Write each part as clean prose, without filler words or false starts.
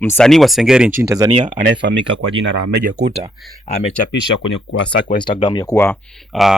Msanii wa Singeli nchini Tanzania anayefahamika kwa jina la Meja Kuta amechapisha kwenye ukurasa wake wa Instagram ya kuwa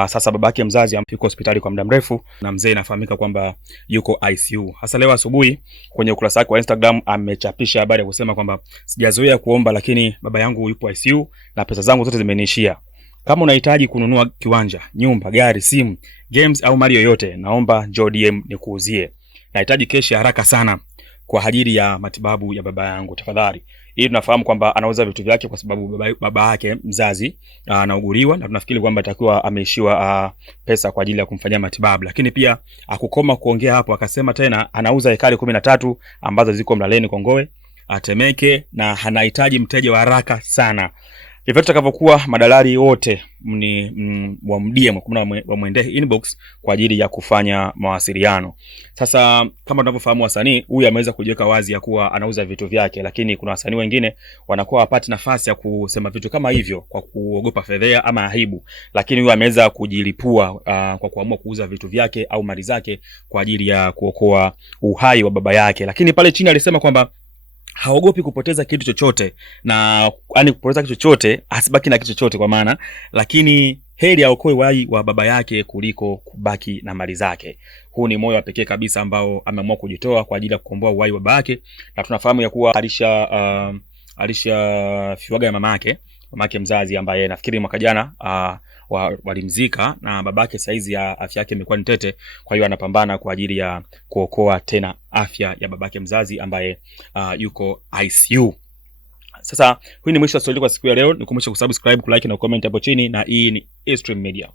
sasa babake mzazi yuko hospitali kwa muda mrefu na mzee anafahamika kwamba yuko ICU. Hasa leo asubuhi kwenye ukurasa wake wa Instagram amechapisha habari ya kusema kwamba sijazoea kuomba, lakini baba yangu yupo ICU na pesa zangu zote zimeniishia. Kama unahitaji kununua kiwanja, nyumba, gari, simu, games au mali yoyote, naomba njoo DM nikuuzie. Nahitaji keshi haraka sana kwa ajili ya matibabu ya baba yangu, tafadhali. Hii tunafahamu kwamba anauza vitu vyake kwa sababu baba yake mzazi anauguliwa, na tunafikiri kwamba atakuwa ameishiwa pesa kwa ajili ya kumfanyia matibabu. Lakini pia akukoma kuongea hapo, akasema tena anauza hekari 13 ambazo ziko Mlaleni Kongowe, Temeke, na anahitaji mteja wa haraka sana. Hivyo tutakavyokuwa madalali wote wa DM wa mwende inbox kwa ajili ya kufanya mawasiliano. Sasa kama tunavyofahamu, wasanii huyu ameweza kujiweka wazi ya kuwa anauza vitu vyake, lakini kuna wasanii wengine wanakuwa hawapati nafasi ya kusema vitu kama hivyo kwa kuogopa fedheha ama aibu, lakini huyu ameweza kujilipua kwa kuamua kuuza vitu vyake au mali zake kwa ajili ya kuokoa uhai wa baba yake. Lakini pale chini alisema kwamba haogopi kupoteza kitu chochote, na kupoteza kitu chochote, asibaki na kitu chochote kwa maana, lakini heri aokoe uhai wa baba yake kuliko kubaki na mali zake. Huu ni moyo wa pekee kabisa ambao ameamua kujitoa kwa ajili ya kukomboa uhai wa baba yake, na tunafahamu ya kuwa alishafiwaga ya mamake mzazi ambaye nafikiri mwaka jana walimzika, na babake saizi ya afya yake imekuwa ni tete. Kwa hiyo anapambana kwa ajili ya kuokoa tena afya ya babake mzazi ambaye yuko ICU. Sasa huu ni mwisho wa story kwa siku ya leo. Nikukumbusha kusubscribe, kulike na comment hapo chini, na hii ni Extreme Media.